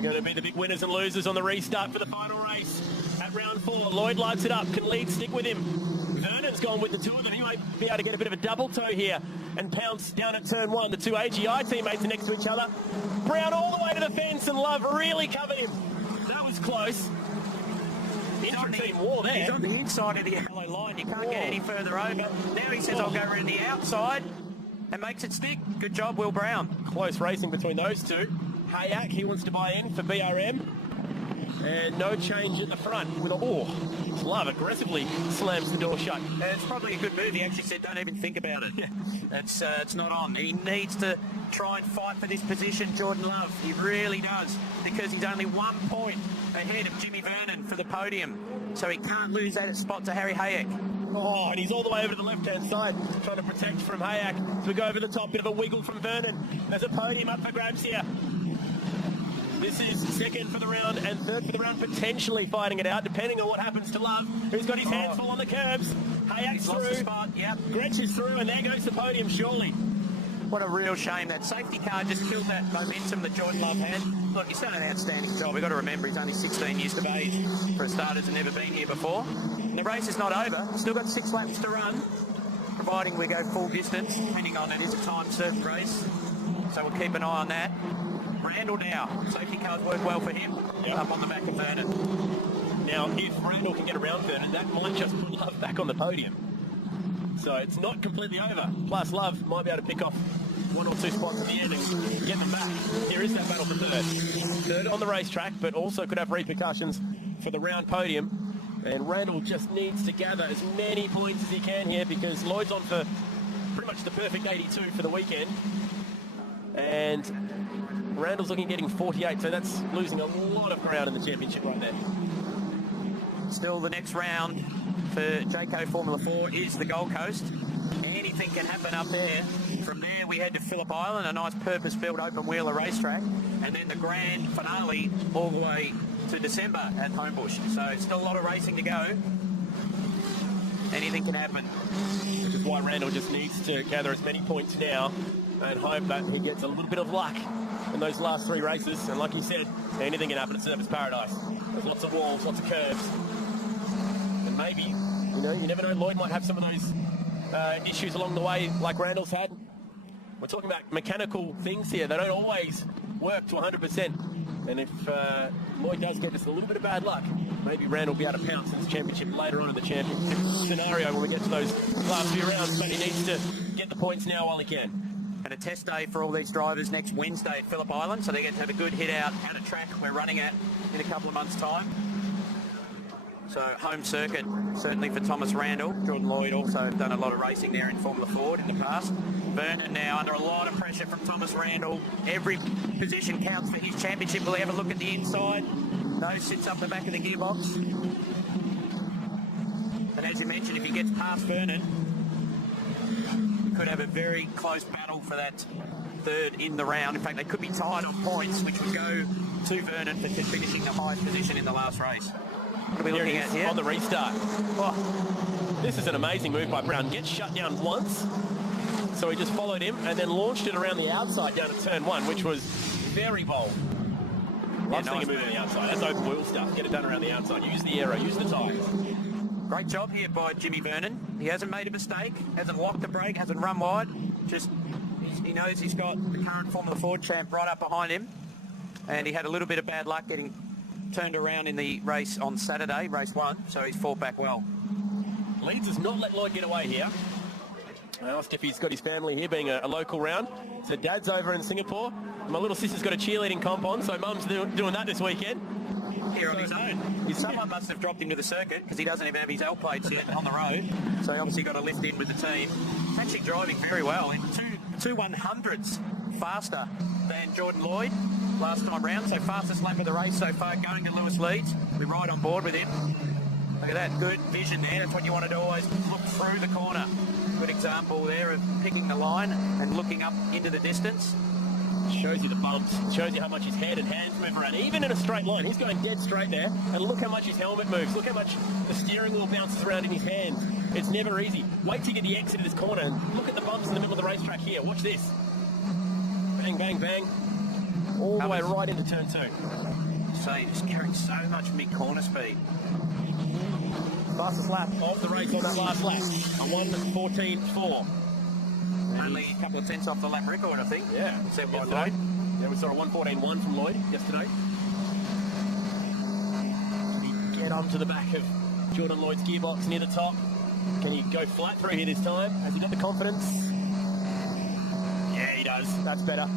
are going to be the big winners and losers on the restart for the final race at round 4. Lloyd lights it up. Can Lead stick with him? Vernon's gone with the two of them. He might be able to get a bit of a double toe here and pounce down at turn 1. The two AGI teammates are next to each other. Brown all the way to the fence, and Love really covered him. That was close. He's on the inside of the yellow line. You can't get any further over. Now he says, I'll go around the outside and makes it stick. Good job, Will Brown. Close racing between those two. Hayak, he wants to buy in for BRM. And no change at the front with a Love aggressively slams the door shut. It's probably a good move. He actually said, don't even think about it. It's not on. He needs to try and fight for this position, Jordan Love. He really does, because he's only 1 point ahead of Jimmy Vernon for the podium. So he can't lose that spot to Harry Hayak. Oh, and he's all the way over to the left-hand side, trying to protect from Hayak. So we go over the top, bit of a wiggle from Vernon. There's a podium up for grabs here. This is second for the round and third for the round, potentially fighting it out, depending on what happens to Love, who's got his hands full on the curbs. Hayak's through. Gretsch is through, and there goes the podium, surely. What a real shame. That safety car just killed that momentum that Jordan Love had. Look, he's done an outstanding job. We've got to remember he's only 16 years of age. For a starter, has never been here before. And the race is not over. Still got 6 laps to run, providing we go full distance, depending on it is a time-served race. So we'll keep an eye on that. Randall now. Safety cars work well for him. Up on the back of Vernon. Now, if Randall can get around Vernon, that might just put Love back on the podium. So it's not completely over. Plus, Love might be able to pick off 1 or 2 spots at the end and get them back. Here is that battle for third. Third on the racetrack, but also could have repercussions for the round podium. And Randall just needs to gather as many points as he can here, because Lloyd's on for pretty much the perfect 82 for the weekend. And Randall's looking at getting 48, so that's losing a lot of ground in the championship right there. Still, the next round for Jayco Formula 4 is the Gold Coast. Anything can happen up there. From there, we head to Phillip Island, a nice purpose-built open-wheeler racetrack, and then the grand finale all the way to December at Homebush. So still a lot of racing to go. Anything can happen. Which is why Randall just needs to gather as many points now and hope that he gets a little bit of luck in those last 3 races. And like he said, anything can happen at Surfers Paradise. There's lots of walls, lots of curves. And maybe, you never know, Lloyd might have some of those issues along the way like Randall's had. We're talking about mechanical things here. They don't always work to 100%. And if Lloyd does get just a little bit of bad luck, maybe Randall will be able to pounce in this championship later on in the championship scenario when we get to those last few rounds. But he needs to get the points now while he can. And a test day for all these drivers next Wednesday at Phillip Island, so they get to have a good hit out at a track we're running at in a couple of months' time. So home circuit, certainly for Thomas Randall. Jordan Lloyd also done a lot of racing there in Formula Ford in the past. Vernon now under a lot of pressure from Thomas Randall. Every position counts for his championship. Will he have a look at the inside? No, sits up the back of the gearbox. And as you mentioned, if he gets past Vernon, could have a very close battle for that third in the round. In fact, they could be tied on points, which would go to Vernon for finishing the highest position in the last race. What are we looking at here? On the restart. Oh, this is an amazing move by Brown. Gets shut down once, so he just followed him and then launched it around the outside down to turn 1, which was very bold. Love seeing him move on the outside. That's open wheel stuff. Get it done around the outside. Use the aero. Use the tyres. Great job here by Jimmy Vernon. He hasn't made a mistake, hasn't locked the brake, hasn't run wide. Just he knows he's got the current Formula Ford champ right up behind him. And he had a little bit of bad luck getting turned around in the race on Saturday, race 1, so he's fought back well. Leeds has not let Lloyd get away here. I asked if he's got his family here, being a local round. So Dad's over in Singapore. My little sister's got a cheerleading comp on, so Mum's doing that this weekend. Here on his own. Someone must have dropped him to the circuit because he doesn't even have his L plates yet on the road. So he obviously got a lift in with the team. He's actually driving very well in two 100ths faster than Jordan Lloyd last time round. So fastest lap of the race so far going to Lewis Leeds. We're right on board with him. Look at that, good vision there. That's what you want to do, always look through the corner. Good example there of picking the line and looking up into the distance. Shows you the bumps, shows you how much his head and hands move around. Even in a straight line, he's going dead straight there. And look how much his helmet moves. Look how much the steering wheel bounces around in his hands. It's never easy. Wait till you get the exit of this corner and look at the bumps in the middle of the racetrack here. Watch this. Bang, bang, bang. all the way right into turn 2. So he's just carrying so much mid-corner speed. Fastest lap of the race on that last lap, a 1:14.4. Only a couple of tenths off the lap record, I think. Yeah, Set by yesterday. Lloyd. Yeah, we saw a 1:14.1 from Lloyd yesterday. Can he get onto the back of Jordan Lloyd's gearbox near the top? Can he go flat through here this time? Has he got the confidence? Yeah, he does. That's better.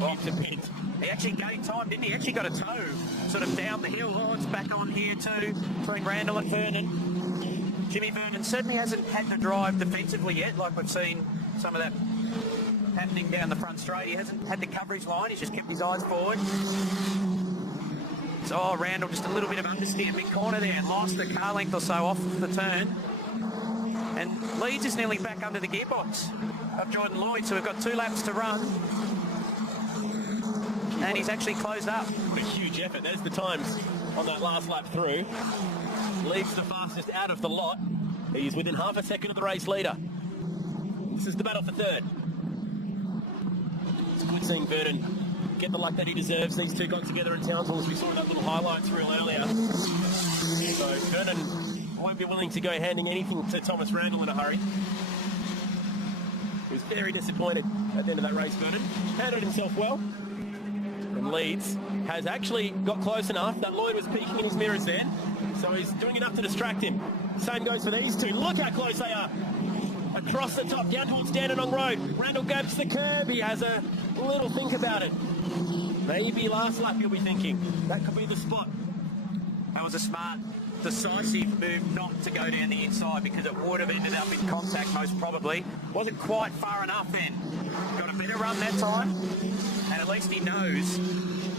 Keeps a pin. He actually gained time, didn't he? Actually got a toe sort of down the hill. Oh, it's back on here too, between Randall and Vernon. Jimmy Vernon certainly hasn't had to drive defensively yet, like we've seen some of that happening down the front straight. He hasn't had to cover his line, he's just kept his eyes forward. So Randall just a little bit of understeer mid-corner there, lost a car length or so off the turn. And Leeds is nearly back under the gearbox of Jordan Lloyd, so we've got 2 laps to run. And he's actually closed up. A huge effort. There's the times on that last lap through. Leads the fastest out of the lot. He's within half a second of the race leader. This is the battle for third. It's good seeing Vernon get the luck that he deserves. These two got together in Townsville, as we saw that little highlights reel earlier. So Vernon won't be willing to go handing anything to Thomas Randall in a hurry. He was very disappointed at the end of that race, Vernon. Handled himself well. And Leeds has actually got close enough that Lloyd was peeking in his mirrors then, so he's doing enough to distract him. Same goes for these two. Look how close they are. Across the top, down towards Dandenong Road. Randall grabs the curb. He has a little think about it. Maybe last lap you'll be thinking, that could be the spot. That was a smart, decisive move not to go down the inside, because it would have ended up in contact most probably. Wasn't quite far enough then. Got a better run that time, and at least he knows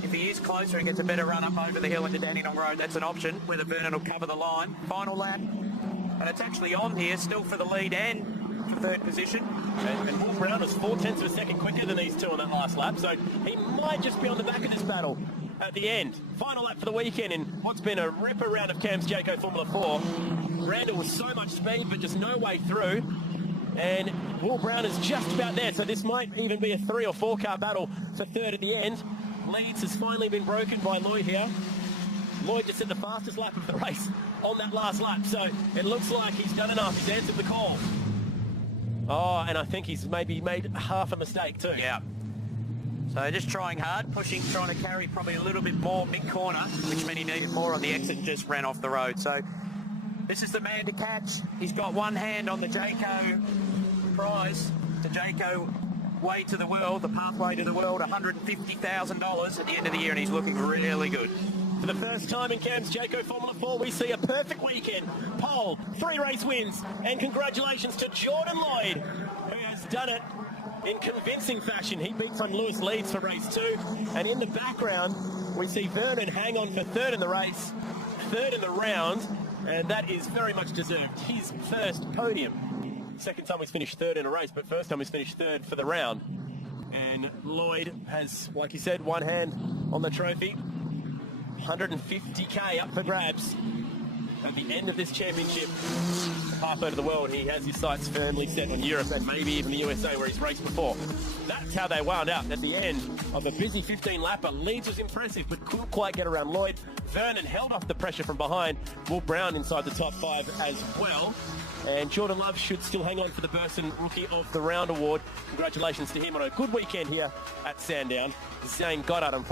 if he is closer and gets a better run up over the hill into Dandenong Road, that's an option, whether Vernon will cover the line. Final lap, and it's actually on here, still for the lead and for third position. And Will Brown was 0.4 of a second quicker than these two on that last lap, so he might just be on the back of this battle at the end. Final lap for the weekend in what's been a ripper round of Cam's Jayco Formula 4. Randall with so much speed, but just no way through. And Will Brown is just about there, so this might even be a 3 or 4 car battle for third at the end. Leeds has finally been broken by Lloyd here. Lloyd just set the fastest lap of the race on that last lap, so it looks like he's done enough. He's answered the call. Oh, and I think he's maybe made half a mistake too. Yeah. So just trying hard, pushing, trying to carry probably a little bit more mid-corner, which meant he needed more on the exit and just ran off the road. So this is the man to catch. He's got one hand on the Jayco prize, the Jayco way to the world, the pathway to the world, $150,000 at the end of the year, and he's looking really good. For the first time in Cam's Jayco Formula 4, we see a perfect weekend. Pole, 3 race wins, and congratulations to Jordan Lloyd, who has done it in convincing fashion. He beats on Lewis Leeds for race 2, and in the background, we see Vernon hang on for third in the race, third in the round, and that is very much deserved. His first podium. Second time he's finished third in a race, but first time he's finished third for the round. And Lloyd has, like you said, one hand on the trophy. 150k up for grabs at the end of this championship. Halfway to the world, he has his sights firmly set on Europe and maybe even the USA, where he's raced before. That's how they wound up at the end of a busy 15-lapper. Leeds was impressive, but couldn't quite get around Lloyd. Vernon held off the pressure from behind. Will Brown inside the top 5 as well. And Jordan Love should still hang on for the Burson Rookie of the Round award. Congratulations to him on a good weekend here at Sandown. Zane Goddard,